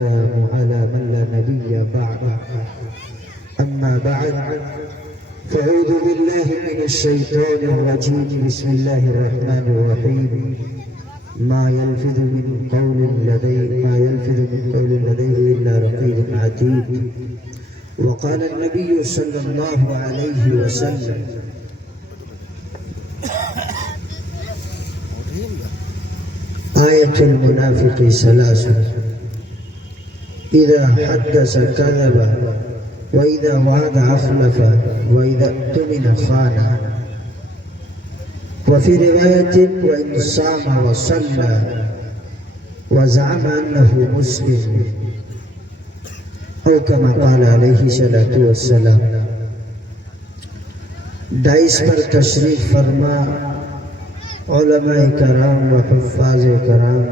على من لا نبي بعد. أما بعد فأعوذ بالله من الشيطان الرجيم. بسم الله الرحمن الرحيم. ما يلفظ من قول لديه إلا رقيب عتيد. وقال النبي صلى الله عليه وسلم: آية المنافق ثلاث: إذا حدث كذب، وإذا وعد أخلف، وإذا اؤتمن خان. وفي رواية: وإن صام وصلى وزعم أنه مسلم، أو كما قال عليه الصلاة والسلام. 22 پر تشریف فرما علماء کرام و حفاظ کرام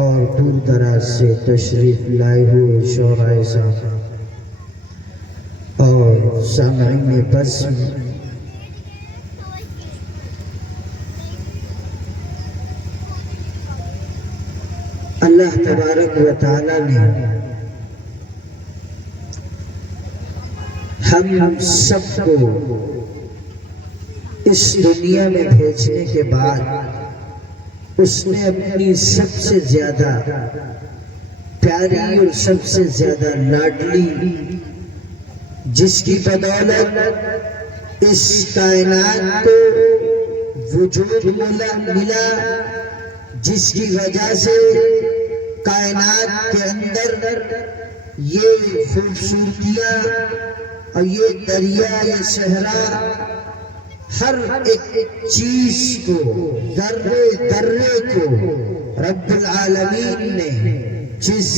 اور دور دراز سے تشریف لائے ہوئے شعراء صاحب اور سامعین بس، اللہ تبارک و تعالی نے ہم سب کو اس دنیا میں بھیجنے کے بعد اس نے اپنی سب سے زیادہ پیاری اور سب سے زیادہ لاڈلی، جس کی بدولت اس کائنات کو وجود ملا، جس کی وجہ سے کائنات کے اندر یہ خوبصورتیاں اور یہ دریا، یہ صحرا، ہر ایک چیز کو، ذرے ذرے کو رب العالمین نے جس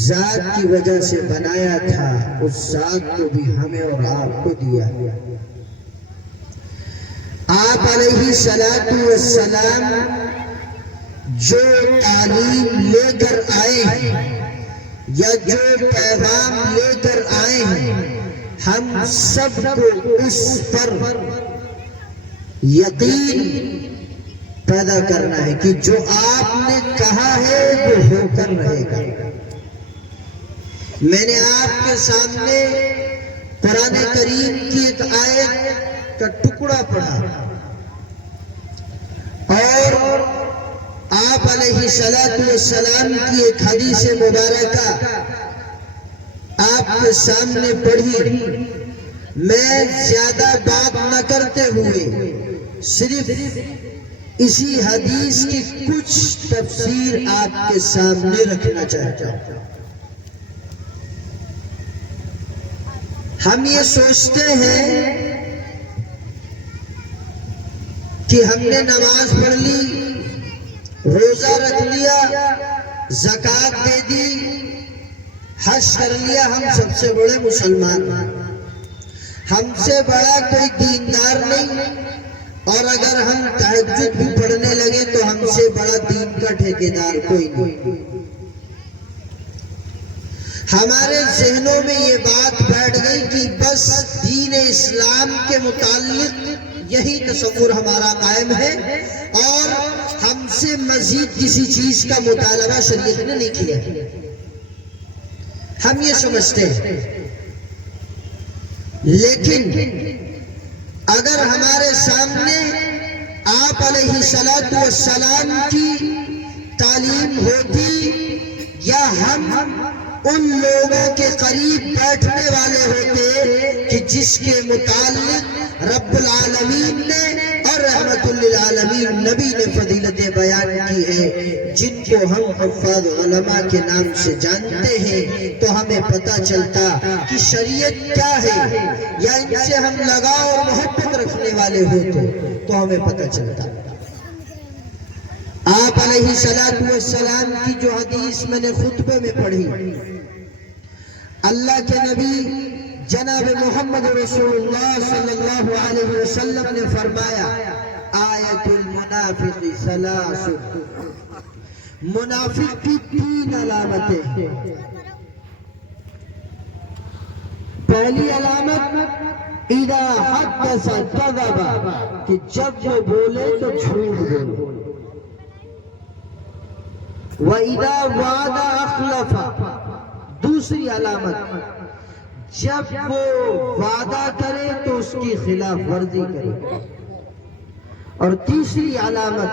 ذات کی وجہ سے بنایا تھا، اس ذات کو بھی ہمیں اور آپ کو دیا. آپ علیہ السلام جو تعلیم لے کر آئے ہیں یا جو پیغام لے کر آئے ہیں، ہم سب کو اس پر یقین پیدا کرنا ہے کہ جو آپ نے کہا ہے وہ ہو کر رہے گا. میں نے آپ کے سامنے قرآن کریم کی ایک آیت کا ٹکڑا پڑھا اور آپ علیہ السلام کی ایک حدیث مبارکہ آپ کے سامنے پڑھی. میں زیادہ بات نہ کرتے ہوئے صرف اسی حدیث کی کچھ تفسیر آپ کے سامنے رکھنا چاہتا ہوں. ہم یہ سوچتے ہیں کہ ہم نے نماز پڑھ لی، روزہ رکھ لیا، زکوٰۃ دے دی، حج کر لیا، ہم سب سے بڑے مسلمان، ہم سے بڑا کوئی دیندار نہیں، اور اگر ہم تہجد بھی پڑھنے لگے تو ہم سے بڑا دین کا ٹھیکیدار کوئی نہیں. ہمارے ذہنوں میں یہ بات بیٹھ گئی کہ بس دین اسلام کے متعلق یہی تصور ہمارا قائم ہے، اور ہم سے مزید کسی چیز کا مطالبہ شریعت نے نہیں کیا. ہم یہ سمجھتے ہیں، لیکن اگر ہمارے سامنے آپ علیہ السلام کی تعلیم ہوتی یا ہم ان لوگوں کے قریب بیٹھنے والے ہوتے کہ جس کے متعلق رب العالمین نے اور رحمت للعالمین نبی نے فضیلتیں بیان کی ہے، جن کو ہم حفاظ علماء کے نام سے جانتے ہیں، تو ہمیں پتہ چلتا کہ شریعت کیا ہے، یا ان سے ہم لگاؤ اور محبت رکھنے والے ہوتے تو ہمیں پتہ چلتا. آپ علیہ السلام کی جو حدیث میں نے خطبے میں پڑھی، اللہ کے نبی جناب محمد رسول اللہ صلی اللہ علیہ وسلم نے فرمایا: آیت المنافق ثلاث، منافق کی 3 علامتیں. پہلی علامت اذا حدث کذب، کہ جب وہ بولے تو جھوٹ بولے. وَإِذَا وَعَدَ أَخْلَفَ، دوسری علامت، جب وہ وعدہ کرے تو اس کی خلاف ورزی کرے. اور تیسری علامت،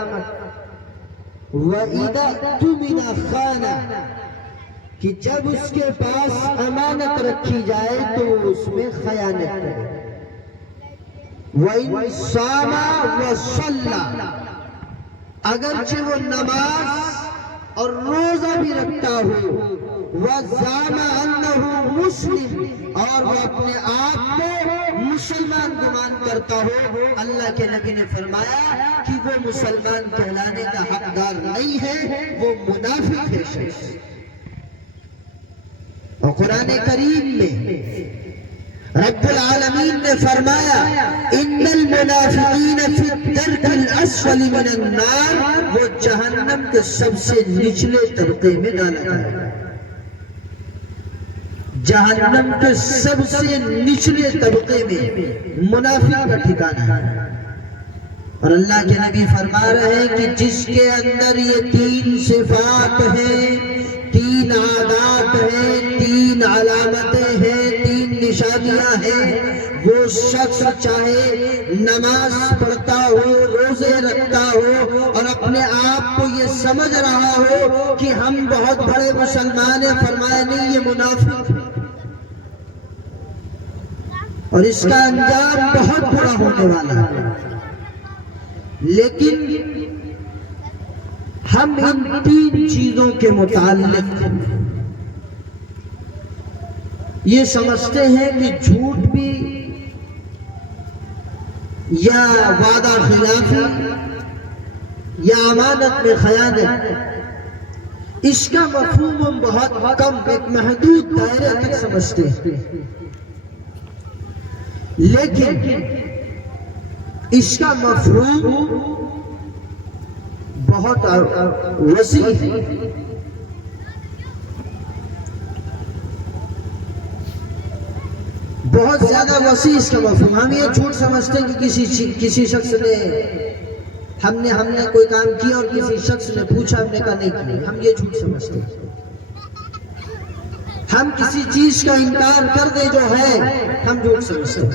وَإِذَا اؤْتُمِنَ خَانَ، کہ جب اس کے پاس امانت رکھی جائے تو اس میں خیانت کرے. وَإِنْ صَامَ وَصَلَّى، اگرچہ وہ نماز اور روزہ بھی رکھتا ہو، وَزَعَمَ أَنَّهُ مُسْلِمٌ، اور وہ اپنے آپ کو مسلمان گمان کرتا ہو، اللہ کے نبی نے فرمایا کہ وہ مسلمان کہلانے کا حقدار نہیں ہے، وہ منافق ہے شخص. اور قرآن کریم میں رب العالمین نے فرمایا ان المنافقین فی الدرک الاسفل من النار، وہ جہنم کے سب سے نچلے طبقے میں ڈالا جائے گا. جہنم کے سب سے نچلے طبقے میں منافق کا ٹھکانہ ہے. اور اللہ کے نبی فرما رہے ہیں کہ جس کے اندر یہ 3 صفات ہیں، 3 عادات ہیں، 3 علامتیں ہیں، 3 نشانیاں ہیں، وہ شخص چاہے نماز پڑھتا ہو، روزے رکھتا ہو، اور اپنے آپ کو یہ سمجھ رہا ہو کہ ہم بہت بڑے مسلمان ہیں، فرمایا نہیں، یہ منافق ہے اور اس کا انجام بہت بڑا ہونے والا ہے. لیکن ہم ان 3 چیزوں کے متعلق یہ سمجھتے ہیں کہ جھوٹ بھی یا وعدہ خلافی یا امانت میں خیانت، اس کا مفہوم ہم بہت کم، ایک محدود دائرے تک سمجھتے ہیں. لیکن اس کا مفہوم بہت وسیع ہے. بہت زیادہ وسیع اس کا مفہوم. ہم یہ جھوٹ سمجھتے ہیں کہ کسی شخص نے ہم نے کوئی کام کیا اور کسی شخص نے پوچھا، ہم نے کہا نہیں کیا. ہم یہ جھوٹ سمجھتے ہیں. ہم کسی چیز کا انکار کر دیں جو ہے، ہم جھوٹ سمجھتے ہیں.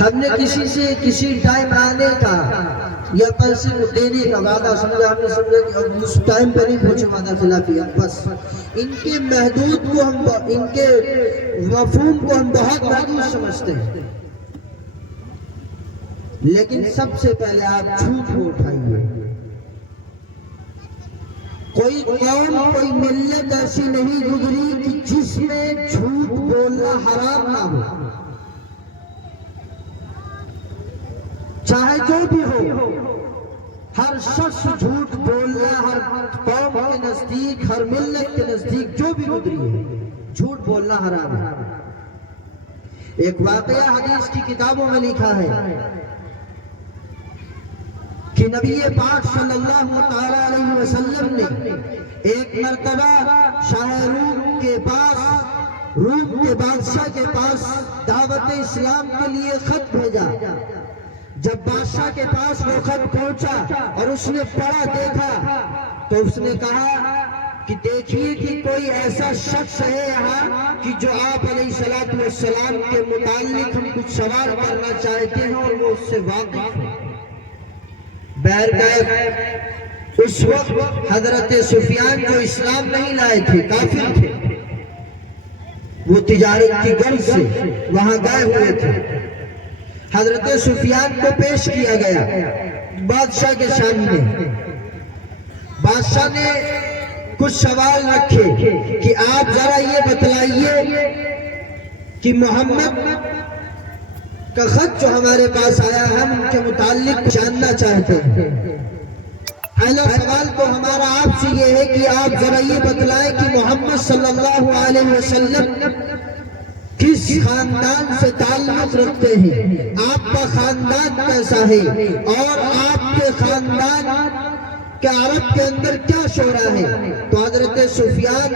ہم نے کسی سے کسی ٹائم آنے کا یا پیسے کو دینے کا وعدہ سمجھا، ہم نے سمجھا کہ اب اس ٹائم پہ نہیں پہنچے، وعدہ خلافی ہے. بس ان کے محدود کو ہم، ان کے مفہوم کو ہم بہت محدود سمجھتے ہیں. لیکن سب سے پہلے آپ جھوٹ کو اٹھائیے. کوئی قوم، کوئی ملت ایسی نہیں گزری کہ جس میں جھوٹ بولنا حرام نہ ہو. چاہے جو بھی ہو، ہر شخص جھوٹ بولنا، ہر قوم کے نزدیک، ہر ملت کے نزدیک جو بھی گزری ہے، جھوٹ بولنا حرام ہے. ایک واقعہ حدیث کی کتابوں میں لکھا ہے کہ نبی پاک صلی اللہ علیہ وسلم نے ایک مرتبہ شاہ روم کے بادشاہ کے پاس دعوت اسلام کے لیے خط بھیجا. جب بادشاہ کے پاس وہ خط پہنچا اور اس نے پڑھا، دیکھا، تو اس نے کہا کہ دیکھیے کہ کوئی ایسا شخص ہے یہاں کہ جو آپ علیہ السلام کے متعلق ہم کچھ سوال کرنا چاہتے ہیں اور وہ اس سے واقف ہے. بہرکیف اس وقت حضرت سفیان جو اسلام نہیں لائے تھے، کافر تھے، وہ تجارت کی غرض سے وہاں گئے ہوئے تھے. حضرت سفیان کو پیش کیا گیا بادشاہ کے سامنے. بادشاہ نے کچھ سوال رکھے کہ آپ ذرا یہ بتلائیے کہ محمد کا خط جو ہمارے پاس آیا ہے، ہم ان کے متعلق جاننا چاہتے ہیں. پہلا سوال تو ہمارا آپ سے یہ ہے کہ آپ ذرا یہ بتلائیں کہ محمد صلی اللہ علیہ وسلم کس خاندان سے تعلق رکھتے ہیں، آپ کا خاندان کیسا ہے، اور آپ کے خاندان کے عرب کے اندر کیا شعرا ہے. تو حضرت سفیان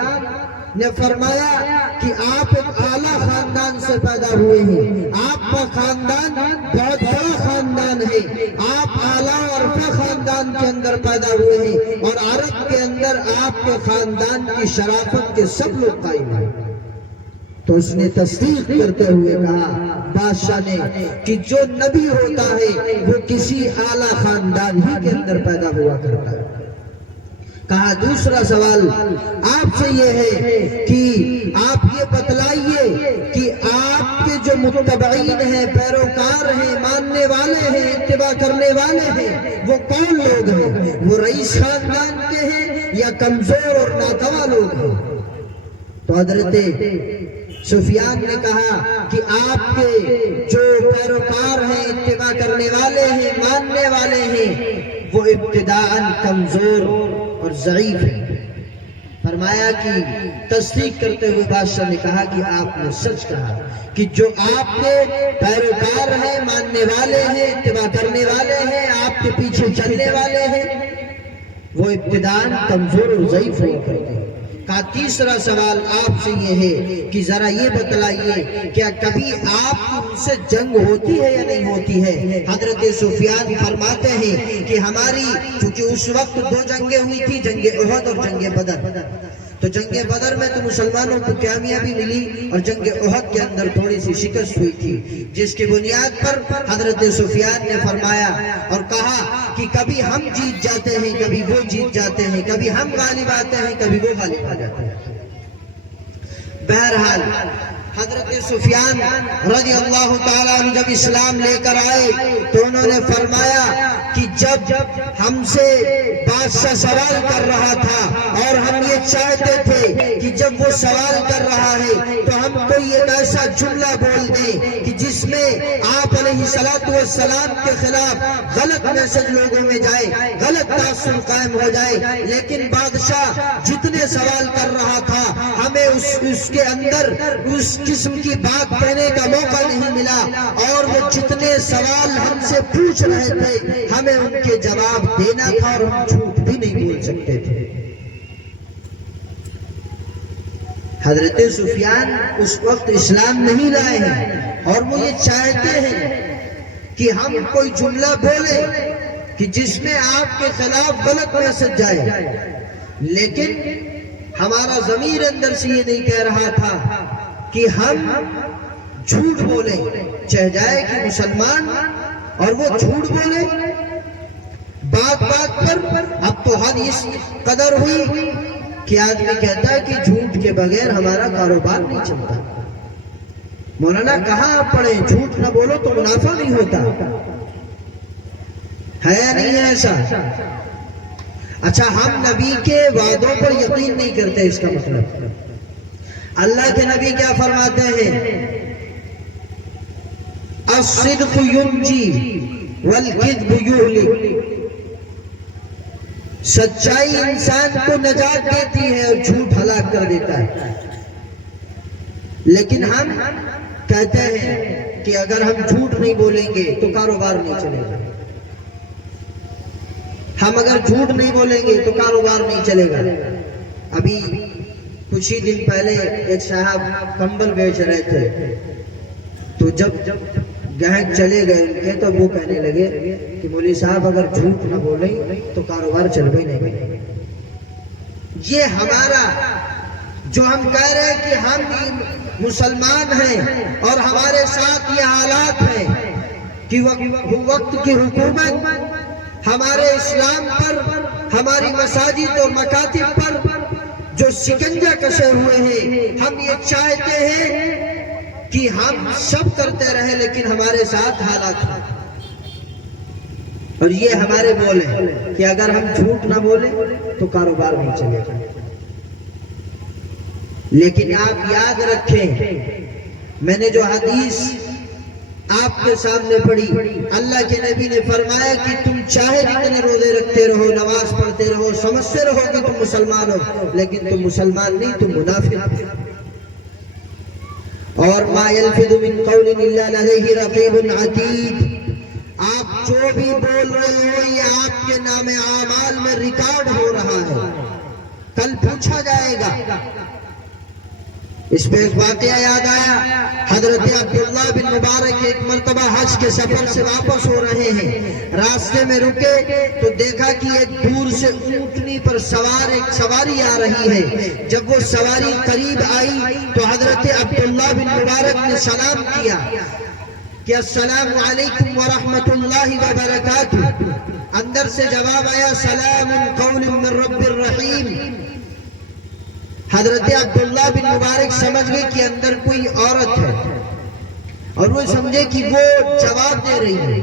نے فرمایا کہ آپ ایک اعلیٰ خاندان سے پیدا ہوئے ہیں، آپ کا خاندان بہت بڑا خاندان خاندان ہے، آپ اعلیٰ عرفہ خاندان کے اندر پیدا ہوئے ہیں، اور عرب کے اندر آپ کے خاندان کی شرافت کے سب لوگ قائم ہیں۔ تو اس نے تصدیق کرتے ہوئے کہا بادشاہ نے کہ جو نبی ہوتا ہے وہ کسی اعلیٰ خاندان ہی کے اندر پیدا ہوا کرتا ہے۔ کہا دوسرا سوال آپ سے یہ ہے کہ آپ یہ بتلائیے کہ آپ کے جو متبعین ہیں، پیروکار ہیں، ماننے والے ہیں، اتباع کرنے والے ہیں، وہ کون لوگ ہیں؟ وہ رئیس خاندان کے ہیں یا کمزور اور ناتواں لوگ ہیں؟ تو حضرت سفیان نے کہا کہ آپ کے جو پیروکار ہیں، اتباع کرنے والے ہیں، ماننے والے ہیں، وہ ابتداءً کمزور اور ضعیف ہیں۔ فرمایا کہ تصدیق کرتے ہوئے بادشاہ نے کہا کہ آپ نے سچ کہا کہ جو آپ کے پیروکار ہیں، ماننے والے ہیں، اتباع کرنے والے ہیں، آپ کے پیچھے چلنے والے ہیں، وہ ابتداءً کمزور اور ضعیف ہوا کرتے ہیں۔ کا تیسرا سوال آپ سے یہ ہے کہ ذرا یہ بتلائیے کیا کبھی آپ کی ان سے جنگ ہوتی ہے یا نہیں ہوتی ہے؟ حضرت سفیان فرماتے ہیں کہ ہماری، چونکہ اس وقت دو جنگیں ہوئی تھی، جنگ احد اور جنگ بدر، تو جنگ بدر میں تو مسلمانوں کو کامیابی ملی اور جنگ احد کے اندر تھوڑی سی شکست ہوئی تھی، جس کی بنیاد پر حضرت سفیان نے فرمایا اور کہا کہ کبھی ہم جیت جاتے ہیں، کبھی وہ جیت جاتے ہیں، کبھی ہم غالب آتے ہیں، کبھی وہ غالب آ جاتے ہیں۔ بہرحال حضرت سفیان رضی اللہ تعالیٰ عنہ جب اسلام لے کر آئے تو انہوں نے فرمایا کہ جب ہم سے بادشاہ سوال کر رہا تھا اور ہم یہ چاہتے تھے کہ جب وہ سوال کر رہا ہے تو ہم کوئی ایک ایسا جملہ بول دیں کہ جس میں آپ علیہ السلام کے خلاف غلط میسج لوگوں میں جائے، غلط تاثر قائم ہو جائے، لیکن بادشاہ جتنے سوال کر رہا تھا ہمیں اس کے اندر اس قسم کی بات کہنے کا موقع نہیں ملا، اور وہ جتنے سوال ہم سے پوچھ رہے تھے ہمیں ان کے جواب دینا تھا اور ہم جھوٹ بھی نہیں بول سکتے تھے۔ حضرت سفیان اس وقت اسلام نہیں لائے ہیں اور وہ یہ چاہتے ہیں کہ ہم کوئی جملہ بولیں کہ جس میں آپ کے خلاف غلط میسج جائے، لیکن ہمارا ضمیر اندر سے یہ نہیں کہہ رہا تھا کہ ہم جھوٹ بولیں، چاہے جائے کہ مسلمان اور وہ جھوٹ بولے بات بات پر۔ اب تو حد اس قدر ہوئی کہ آدمی کہتا ہے کہ جھوٹ کے بغیر ہمارا کاروبار نہیں چلتا۔ مولانا کہاں آپ پڑھیں جھوٹ نہ بولو تو منافع نہیں ہوتا ہے یا نہیں ہے ایسا؟ اچھا ہم نبی کے وعدوں پر یقین نہیں کرتے، اس کا مطلب اللہ کے نبی کیا فرماتے ہیں؟ الصدق ینجی والکذب یہلک، سچائی انسان کو نجات دیتی ہے اور جھوٹ ہلاک کر دیتا ہے۔ لیکن ہم کہتے ہیں کہ اگر ہم جھوٹ نہیں بولیں گے تو کاروبار نہیں چلے گا، ہم اگر جھوٹ نہیں بولیں گے تو کاروبار نہیں چلے گا۔ ابھی کچھ ہی دن پہلے ایک صاحب کمبل بیچ رہے تھے، تو جب گاہک چلے گئے ان کے تو وہ کہنے لگے کہ مولوی صاحب اگر جھوٹ نہ بولیں تو کاروبار چل بھی نہیں۔ یہ ہمارا جو ہم کہہ رہے ہیں کہ ہم مسلمان ہیں اور ہمارے ساتھ یہ حالات ہیں کہ وقت کی حکومت ہمارے اسلام پر، ہماری مساجد اور مکاتب پر جو شکنجہ کشے ہوئے ہیں، ہم یہ چاہتے ہیں کہ ہم سب کرتے رہے لیکن ہمارے ساتھ حالات ہیں، اور یہ ہمارے بول ہیں کہ اگر ہم جھوٹ نہ بولیں تو کاروبار نہیں چلے گا۔ لیکن آپ یاد رکھیں، میں نے جو حدیث آپ کے سامنے پڑھی، اللہ کے نبی نے فرمایا کہ تم چاہے جتنے روزے رکھتے رہو، نماز پڑھتے رہو، سمجھتے رہو کہ تم مسلمان ہو، لیکن تم مسلمان نہیں، تم منافق ہو۔ اور ما یلفظ من قول الا لدیہ رقیب عتید، آپ جو بھی بول رہے ہو یہ آپ کے نام اعمال میں ریکارڈ ہو رہا ہے، کل پوچھا جائے گا۔ اس پہ ایک واقعہ یاد آیا، حضرت عبداللہ بن مبارک ایک مرتبہ حج کے سفر سے واپس ہو رہے ہیں، راستے میں رکے تو دیکھا کہ ایک دور سے اونٹنی پر سوار ایک سواری آ رہی ہے۔ جب وہ سواری قریب آئی تو حضرت عبداللہ بن مبارک نے سلام کیا کہ السلام علیکم ورحمۃ اللہ وبرکاتہ۔ اندر سے جواب آیا سلام قول من رب الرحیم۔ حضرت عبداللہ بن مبارک سمجھ گئے کہ اندر کوئی عورت ہے اور وہ سمجھے کہ وہ جواب دے رہی ہے۔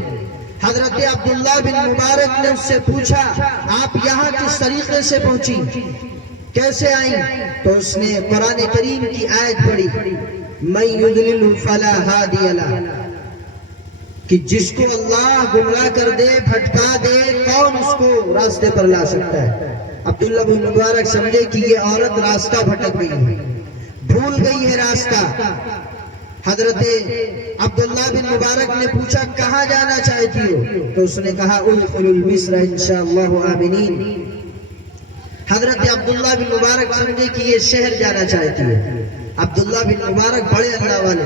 حضرت عبداللہ بن مبارک نے اس سے پوچھا آپ یہاں کس طریقے سے پہنچی، کیسے آئیں؟ تو اس نے قرآن کریم کی آیت پڑھی من یضلل فلا ہادی لہ، کہ جس کو اللہ گمراہ کر دے، بھٹکا دے، کون اس کو راستے پر لا سکتا ہے؟ عبداللہ بن مبارک سمجھے کہ یہ عورت راستہ بھٹک گئی ہے، بھول گئی ہے راستہ۔ حضرت عبداللہ بن مبارک نے پوچھا کہاں جانا چاہتی ہو؟ تو اس نے کہا ادخلوا مصر انشاءاللہ آمنین۔ حضرت عبداللہ بن مبارک سمجھے کہ یہ شہر جانا چاہتی ہے۔ عبداللہ بن مبارک بڑے اللہ والے،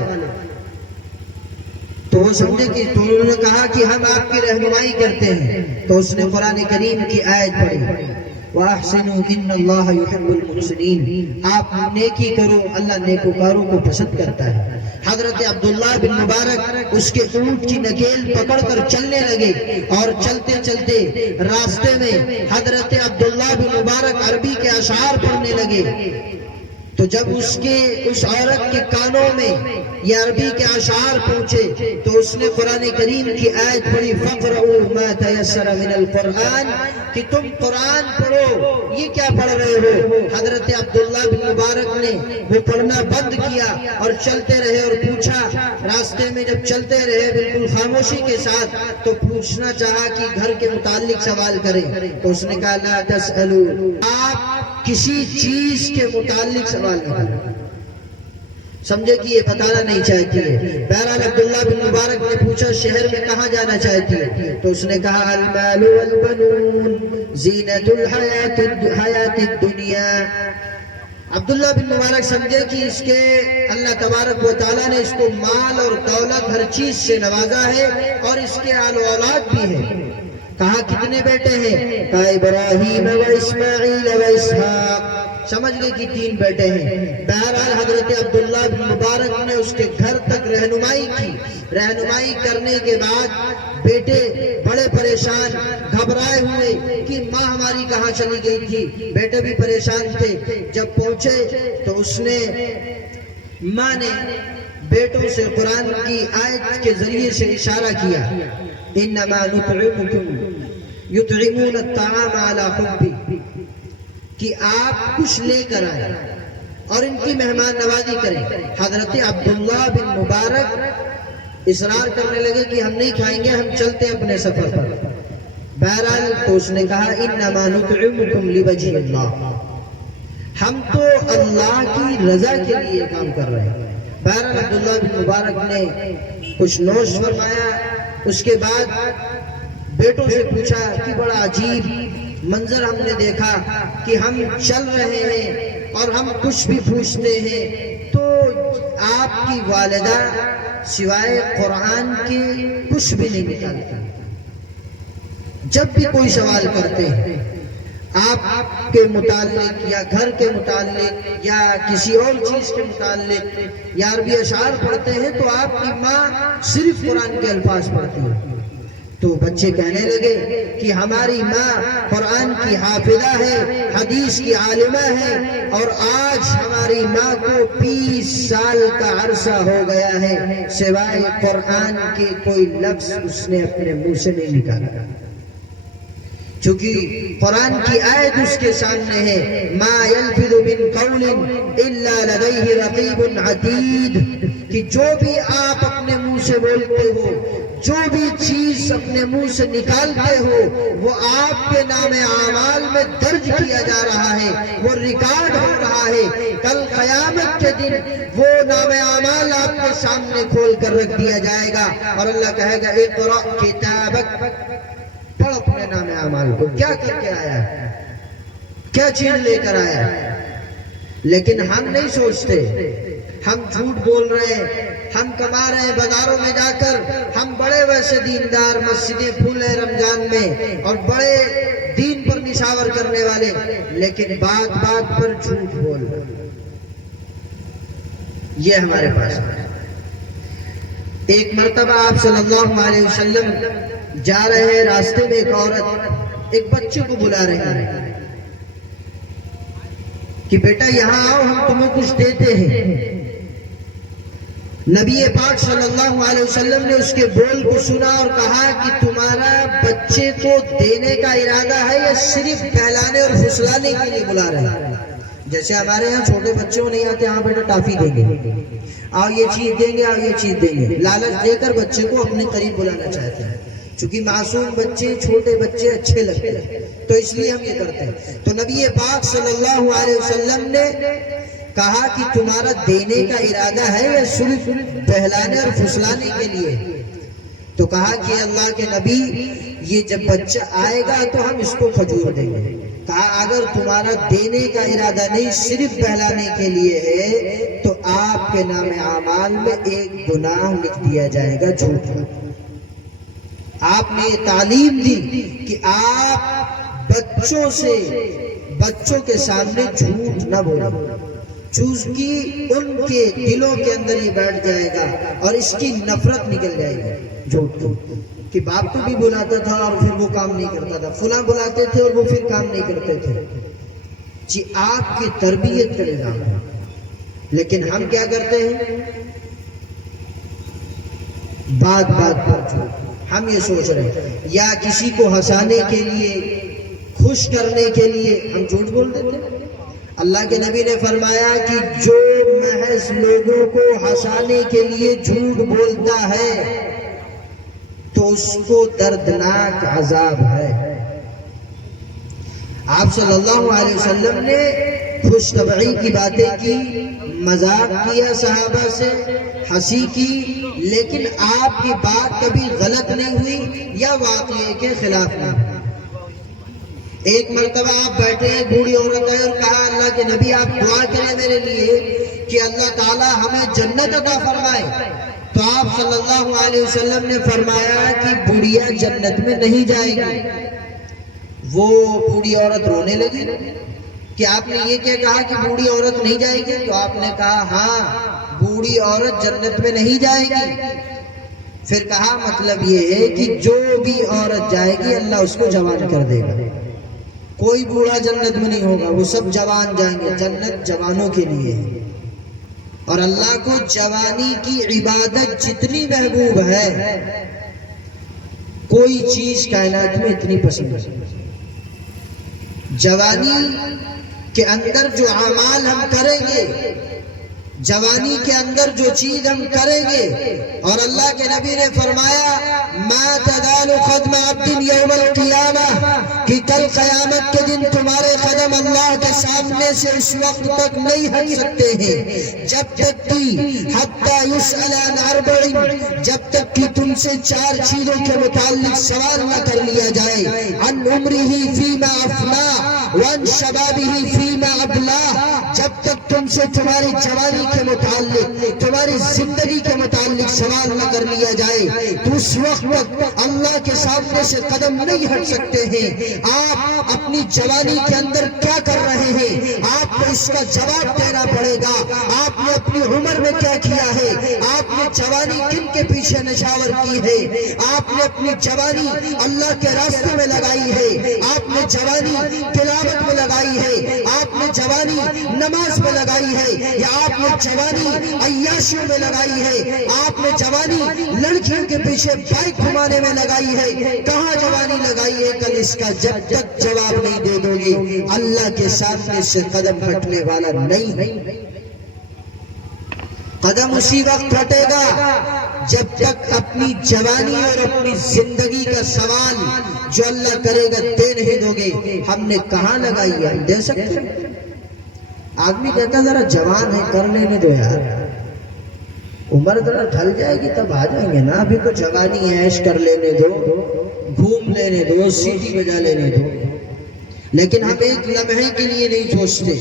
تو وہ سمجھے کہ تو انہوں نے کہا کہ ہم آپ کی رہنمائی کرتے ہیں۔ تو اس نے قرآن کریم کی آیت پڑھی وَأَحْسِنُوا إِنَّ اللَّهَ يُحِبُّ الْمُحْسِنِينَ، آپ نیکی کرو، اللہ نیکوکاروں کو پسند کرتا ہے۔ حضرت عبداللہ بن مبارک اس کے اونٹ کی نکیل پکڑ کر چلنے لگے، اور چلتے چلتے راستے میں حضرت عبداللہ بن مبارک عربی کے اشعار پڑھنے لگے۔ تو جب اس عورت کے کانوں میں یہ عربی کے اشعار پہنچے تو اس نے قرآن کریم کی آیت پڑھی فَقْرَؤُوا مَا تَيَسَّرَ مِنَ الْقُرْآنِ، کہ تم قرآن پڑھو۔ یہ کیا پڑھ رہے ہو؟ حضرت عبداللہ بن مبارک نے وہ پڑھنا بند کیا اور چلتے رہے، اور پوچھا راستے میں جب چلتے رہے بالکل خاموشی کے ساتھ، تو پوچھنا چاہا کہ گھر کے متعلق سوال کریں، تو اس نے کہا لا تسألوا، آپ کسی چیز کے متعلق سوال نہ کریں۔ سمجھے کہ یہ بتانا نہیں چاہتی ہے۔ بہرحال عبداللہ بن مبارک نے پوچھا شہر میں کہاں جانا چاہتی ہے؟ تو اس نے کہا المال والبنون زینت الحیات الدنیا۔ عبداللہ بن مبارک سمجھے کہ اس کے اللہ تبارک و تعالیٰ نے اس کو مال اور دولت ہر چیز سے نوازا ہے، اور اس کے آل و اولاد بھی ہے۔ کہا کتنے بیٹے ہیں؟ کہا ابراہیم و اسماعیل و اسحاق۔ سمجھ گئے کہ 3 بیٹے ہیں۔ بہرحال حضرت عبداللہ بن مبارک نے اس کے گھر تک رہنمائی کی۔ رہنمائی کرنے کے بعد بیٹے بڑے پریشان، گھبرائے ہوئے کہ ماں ہماری کہاں چلی گئی تھی۔ بیٹے بھی پریشان تھے۔ جب پہنچے تو اس نے ماں نے بیٹوں سے قرآن کی آیت کے ذریعے سے اشارہ کیا انما نطعمکم یطعمون الطعام علی حبہ، کہ آپ کچھ لے کر آئیں اور ان کی مہمان نوازی کریں۔ حضرت عبداللہ بن مبارک اصرار کرنے لگے کہ ہم نہیں کھائیں گے، ہم چلتے اپنے سفر پر۔ بہرحال تو اس نے کہا انما نطعمکم لوجہ اللہ، ہم تو اللہ کی رضا کے لیے کام کر رہے ہیں۔ بہرحال عبداللہ بن مبارک نے کچھ نوش فرمایا۔ اس کے بعد بیٹوں سے پوچھا کہ بڑا عجیب منظر ہم نے دیکھا کہ ہم چل رہے ہیں اور ہم کچھ بھی پوچھتے ہیں تو آپ کی والدہ سوائے قرآن کے کچھ بھی نہیں نکالتی۔ جب بھی کوئی سوال کرتے ہیں آپ کے متعلق یا گھر کے متعلق یا کسی اور چیز کے متعلق یا عربی اشعار پڑھتے ہیں تو آپ کی ماں صرف قرآن کے الفاظ پڑھتی ہے۔ تو بچے کہنے لگے کہ ہماری ماں قرآن کی حافظہ ہے، حدیث کی عالمہ ہے، اور آج ہماری ماں کو 20 سال کا عرصہ ہو گیا ہے، سوائے قرآن کے کوئی لفظ اس نے اپنے منہ سے نہیں نکالا، چونکہ قرآن کی آیت اس کے سامنے ہے ما یلفظ من قول الا لدیہ رقیب عتید، کہ جو بھی آپ اپنے منہ سے بولتے ہو، جو بھی چیز اپنے منہ سے نکالتے ہو، وہ آپ کے نام اعمال میں درج کیا جا رہا ہے، وہ ریکارڈ ہو رہا ہے۔ کل قیامت کے دن وہ نام اعمال آپ کے سامنے کھول کر رکھ دیا جائے گا، اور اللہ کہے گا اقرأ کتابک، پڑھ اپنے نام اعمال کو، کیا کر کے آیا ہے، کیا چیز لے کر آیا ہے۔ لیکن ہم نہیں سوچتے، ہم جھوٹ بول رہے ہیں، ہم کما رہے ہیں بازاروں میں جا کر، ہم بڑے ویسے دیندار، مسجدیں پھول ہیں رمضان میں اور بڑے دین پر نشاور کرنے والے، لیکن بات بات پر جھوٹ بول رہے ہیں۔ یہ ہمارے پاس ہے۔ ایک مرتبہ آپ صلی اللہ علیہ وسلم جا رہے ہیں، راستے میں ایک عورت ایک بچے کو بلا رہی ہے کہ بیٹا یہاں آؤ، ہم تمہیں کچھ دیتے ہیں۔ نبی پاک صلی اللہ علیہ وسلم نے اس کے بول کو سنا اور کہا کہ تمہارا بچے کو دینے کا ارادہ ہے یا صرف بہلانے اور پھسلانے کے لیے بلا رہے ہیں؟ جیسے ہمارے یہاں چھوٹے بچے نہیں آتے، ہاں بیٹا ٹافی دیں گے، آؤ یہ چیز دیں گے، آؤ یہ چیز دیں گے، لالچ دے کر بچے کو اپنے قریب بلانا چاہتے ہیں، چونکہ معصوم بچے، چھوٹے بچے اچھے لگتے ہیں، تو اس لیے ہم یہ کرتے ہیں۔ تو نبی پاک صلی اللہ علیہ وسلم نے کہا کہ تمہارا دینے کا ارادہ ہے یا صرف بہلانے اور پھسلانے کے لیے؟ تو کہا کہ اللہ کے نبی، یہ جب بچہ آئے گا تو ہم اس کو کھجور دیں گے۔ کہا اگر تمہارا دینے کا ارادہ نہیں، صرف بہلانے کے لیے ہے، تو آپ کے نام اعمال میں ایک گناہ لکھ دیا جائے گا، جھوٹ کا۔ آپ نے یہ تعلیم دی کہ آپ بچوں کے سامنے جھوٹ نہ بولیں، چونکہ ان کے دلوں کے اندر یہ بیٹھ جائے گا اور اس کی نفرت نکل جائے گی جھوٹ کو، کہ باپ کو بھی بلاتا تھا اور پھر وہ کام نہیں کرتا تھا، فلاں بلاتے تھے اور وہ پھر کام نہیں کرتے تھے۔ جی آپ کی تربیت کا نظام ہے، لیکن ہم کیا کرتے ہیں؟ بات بات پر جھوٹ۔ ہم یہ سوچ رہے ہیں یا کسی کو ہنسانے کے لیے، خوش کرنے کے لیے ہم جھوٹ بول دیتے ہیں۔ اللہ کے نبی نے فرمایا کہ جو محض لوگوں کو ہنسانے کے لیے جھوٹ بولتا ہے تو اس کو دردناک عذاب ہے۔ آپ صلی اللہ علیہ وسلم نے خوش طبعی کی باتیں کی، مذاق کیا صحابہ سے، ہنسی کی، لیکن آپ کی بات کبھی غلط نہیں ہوئی یا واقعے کے خلاف نہیں۔ ایک مرتبہ آپ بیٹھے ہیں، بوڑھی عورت ہے اور کہا اللہ کے نبی آپ دعا کریں میرے لیے کہ اللہ تعالیٰ ہمیں جنت عطا فرمائے۔ تو آپ صلی اللہ علیہ وسلم نے فرمایا کہ بوڑھیا جنت میں نہیں جائے گی۔ وہ بوڑھی عورت رونے لگی کہ آپ نے یہ کیا کہا کہ بوڑھی عورت نہیں جائے گی؟ تو آپ نے کہا ہاں، بوڑھی عورت جنت میں نہیں جائے گی۔ پھر کہا مطلب یہ ہے کہ جو بھی عورت جائے گی اللہ اس کو جوان کر دے گا، کوئی بوڑھا جنت میں نہیں ہوگا، وہ سب جوان جائیں گے، جنت جوانوں کے لیے ہے۔ اور اللہ کو جوانی کی عبادت جتنی محبوب ہے، کوئی چیز کائنات میں اتنی پسند ہے۔ جوانی کے اندر جو اعمال ہم کریں گے، جوانی کے اندر جو چیز ہم کریں گے، اور اللہ کے نبی نے فرمایا ما تزال قدم عبد یوم القیامہ، کہ کل قیامت کے دن تمہارے قدم اللہ کے سامنے سے اس وقت تک نہیں ہٹ سکتے ہیں جب تک کہ حتی یسأل عن اربع، جب تک کہ تم سے 4 چیزوں کے متعلق سوال نہ کر لیا جائے، عن عمرہ فیما افنا وعن شبابہ فیما ابلا، جب تک تم سے تمہاری جوانی کے متعلق، تمہاری زندگی کے متعلق سوال نہ کر لیا جائے تو اس وقت اللہ کے سامنے سے قدم نہیں ہٹ سکتے ہیں۔ آپ اپنی جوانی کے اندر کیا کر رہے ہیں، آپ کو اس کا جواب دینا پڑے گا۔ آپ نے اپنی عمر میں کیا کیا ہے، آپ نے جوانی کن کے پیچھے نشاور کی ہے، آپ نے اپنی جوانی اللہ کے راستے میں لگائی ہے، آپ نے جوانی تلاوت میں لگائی ہے، آپ نے جوانی نماز میں لگائی ہے، یا آپ نے جوانی عیاشیوں میں لگائی ہے، آپ نے جوانی لڑکیوں کے پیچھے بائک گھمانے میں لگائی ہے، کہاں جوانی لگائی ہے؟ کل اس کا جب تک جواب نہیں دے دو گے اللہ کے سامنے سے قدم ہٹنے والا نہیں ہے۔ قدم اسی وقت ہٹے گا جب تک اپنی جوانی اور اپنی زندگی کا سوال جو اللہ کرے گا دے نہیں دو گے۔ ہم نے کہاں لگائی ہے؟ ہم دے سکتے ہیں؟ آدمی کہتا ذرا جوان ہے کر لینے دو یار، عمر ذرا ڈھل جائے گی تب آ جائیں گے نا، ابھی تو جوانی عیش کر لینے دو، گھوم لینے دو، سیٹی بجا لینے دو۔ لیکن ہم ایک لمحے کے لیے نہیں سوچتے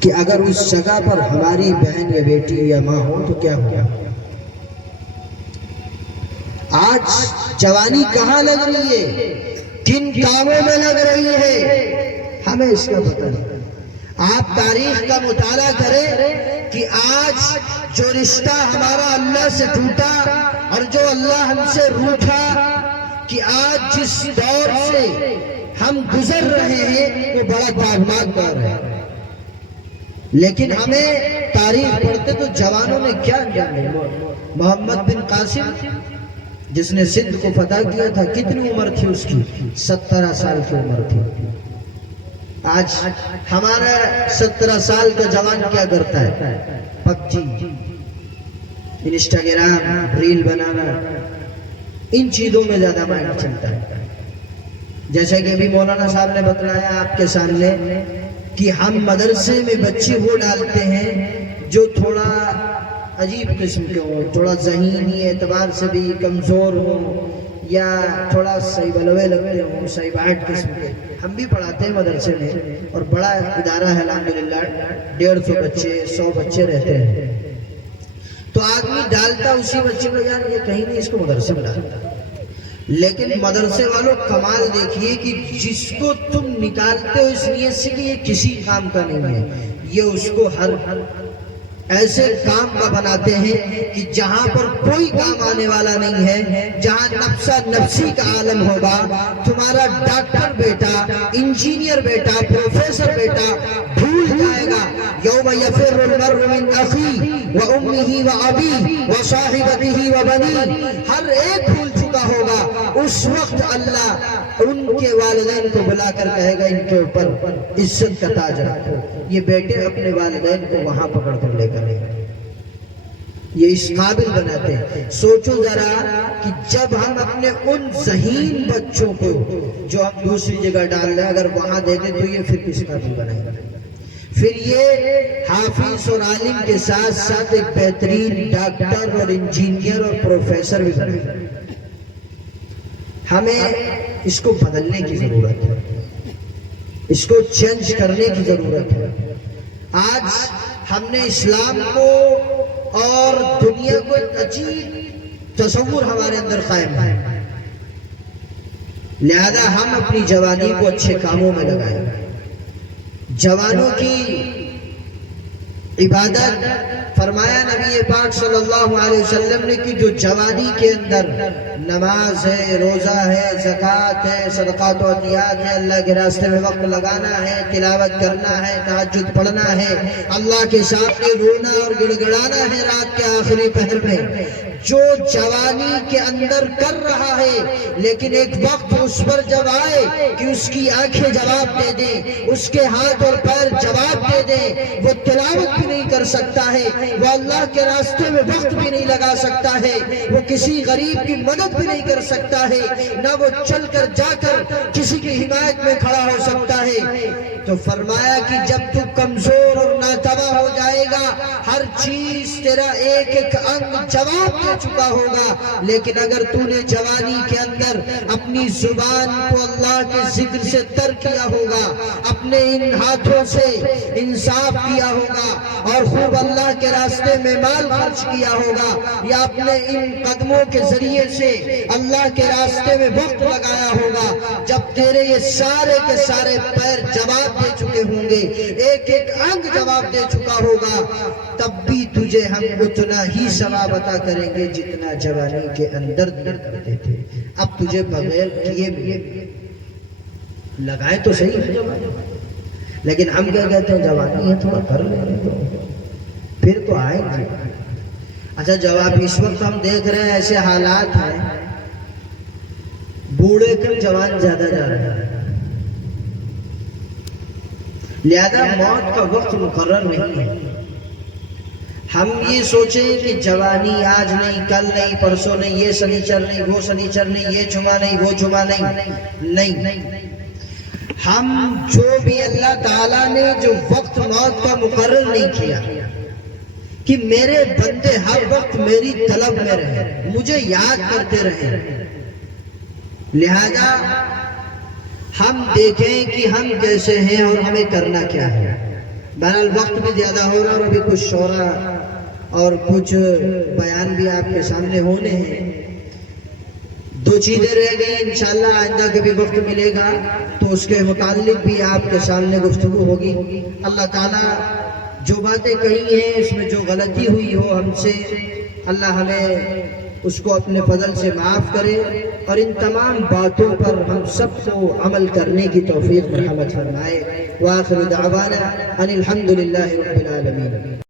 کہ اگر اس جگہ پر ہماری بہن یا بیٹی یا ماں ہو تو کیا ہوگا۔ آج جوانی کہاں لگ رہی ہے، کن کاموں میں لگ رہی ہے، ہمیں اس کا پتہ نہیں۔ آپ تاریخ کا مطالعہ کریں کہ آج جو رشتہ ہمارا اللہ سے ٹوٹا اور جو اللہ ہم سے روٹھا، کہ آج جس دور سے ہم گزر رہے ہیں وہ بڑا تابناک دور ہے۔ لیکن ہمیں تاریخ پڑھتے تو جوانوں نے کیا انجام دیا۔ محمد بن قاسم جس نے سندھ کو فتح کیا تھا، کتنی عمر تھی اس کی؟ 17 سال کی عمر تھی۔ آج ہمارا 17 سال کا جوان کیا کرتا ہے؟ پب جی، انسٹاگرام، ریل بنانا، ان چیزوں میں زیادہ مائنڈ چلتا ہے۔ جیسا کہ ابھی مولانا صاحب نے بتلایا آپ کے سامنے کہ ہم مدرسے میں بچے وہ ڈالتے ہیں جو تھوڑا عجیب قسم کے ہوں، تھوڑا ذہنی اعتبار سے بھی کمزور ہوں، یا تھوڑا صحیح بلوے لگے ہوں، صحیح باہٹ قسم کے۔ ہم بھی پڑھاتے ہیں مدرسے میں، اور بڑا ادارہ ہے الحمدللہ، 150 بچے 100 بچے رہتے ہیں۔ تو آدمی ڈالتا اسی بچے کو، یار یہ کہیں نہیں، اس کو مدرسے میں ڈالتا۔ لیکن مدرسے والوں کمال دیکھیے کہ جس کو تم نکالتے ہو اس نیت سے کہ یہ کسی کام کا نہیں ہے، یہ اس کو ہر ایسے کام کا بناتے ہیں کہ جہاں پر کوئی کام آنے والا نہیں ہے، جہاں نفسا نفسی کا عالم ہوگا، تمہارا ڈاکٹر بیٹا، انجینئر بیٹا، پروفیسر بیٹا بھول جائے گا۔ یوم یفر المرء من اخیہ وامہ وابیہ وصاحبتہ وبنیہ، ہر ایک بھول چکا ہوگا۔ اس وقت اللہ ان کے والدین کو بلا کر کہے گا ان کے اوپر عزت کا تاج رکھو۔ یہ بیٹے اپنے والدین کو وہاں پکڑ کر لے کر آئے گا، یہ اس قابل بناتے ہیں۔ سوچو ذرا کہ جب ہم اپنے ان ذہین بچوں کو جو ہم دوسری جگہ ڈال رہے ہیں اگر وہاں دیتے تو یہ پھر کس قابل بنائے گا؟ پھر یہ حافظ اور عالم کے ساتھ ساتھ ایک بہترین ڈاکٹر اور انجینئر اور پروفیسر بھی بنے گا۔ ہمیں اس کو بدلنے کی ضرورت ہے، اس کو چینج کرنے کی ضرورت ہے۔ آج ہم نے اسلام کو اور دنیا کو ایک عجیب تصور ہمارے اندر قائم ہے، لہذا ہم اپنی جوانی کو اچھے کاموں میں لگائیں۔ جوانوں کی عبادت فرمایا نبی پاک صلی اللہ علیہ وسلم نے کہ جو جوانی کے اندر نماز ہے، روزہ ہے، زکوٰۃ ہے، صدقات و عطیات ہے، اللہ کے راستے میں وقت لگانا ہے، تلاوت کرنا ہے، تہجد پڑھنا ہے، اللہ کے سامنے رونا اور گڑ گڑانا ہے رات کے آخری پہر میں، جو جوانی کے اندر کر رہا ہے لیکن ایک وقت اس پر جب آئے کہ اس کی آنکھیں جواب دے دیں، اس کے ہاتھ اور پیر جواب دے دیں، وہ تلاوت بھی نہیں کر سکتا ہے، وہ اللہ کے راستے میں وقت بھی نہیں لگا سکتا ہے، وہ کسی غریب کی مدد بھی نہیں کر سکتا ہے، نہ وہ چل کر جا کر کسی کی حمایت میں کھڑا ہو سکتا ہے، تو فرمایا کہ جب تو کمزور اور ناتواں ہو جائے گا، ہر چیز تیرا ایک ایک انگ جواب دے چکا ہوگا، لیکن اگر تو نے جوانی کے اندر اپنی زبان کو اللہ کے ذکر سے تر کیا ہوگا، اپنے ان ہاتھوں سے انصاف کیا ہوگا اور خوب اللہ کے راستے میں مال خرچ کیا ہوگا، یا اپنے ان قدموں کے ذریعے سے اللہ کے راستے میں وقت لگایا ہوگا، جب تیرے یہ سارے کے سارے پیر جواب دے چکے ہوں گے، ایک ایک انگ جواب دے چکا ہوگا، تب بھی تجھے ہم اتنا ہی ثواب عطا کریں گے جتنا جوانی کے اندر دیا کرتے تھے۔ اب تجھے بغیر کیے بھی لگائے تو صحیح ہے جوانی، لیکن ہم کیا کہتے ہیں جوانی ہے تھوڑا کر لیں تو پھر تو آئے گا۔ اچھا جواب اس وقت ہم دیکھ رہے ہیں ایسے حالات ہیں، بوڑھے کم جوان زیادہ جا رہے ہیں، لہذا موت کا وقت مقرر نہیں ہے۔ ہم یہ سوچیں کہ جوانی آج نہیں، کل نہیں، پرسوں نہیں، یہ سنیچر نہیں، وہ سنیچر نہیں، یہ جمعہ نہیں، وہ جمعہ نہیں۔ ہم جو بھی اللہ تعالیٰ نے جو وقت موت کا مقرر نہیں کیا کہ میرے بندے ہر وقت میری طلب میں رہیں، مجھے یاد کرتے رہیں، لہذا ہم دیکھیں کہ ہم کیسے ہیں اور ہمیں کرنا کیا ہے۔ بہرحال وقت بھی زیادہ ہو رہا اور ابھی کچھ شعرا اور کچھ بیان بھی آپ کے سامنے ہونے ہیں. 2 چیزیں رہ گئی، انشاءاللہ آئندہ کبھی وقت ملے گا تو اس کے متعلق بھی آپ کے سامنے گفتگو ہوگی. اللہ تعالیٰ جو باتیں کہی ہیں اس میں جو غلطی ہوئی ہو ہم سے، اللہ ہمیں اس کو اپنے فضل سے معاف کرے اور ان تمام باتوں پر ہم سب کو عمل کرنے کی توفیق مرحمت فرمائے. وآخر دعوانا ان الحمد للہ رب العالمین.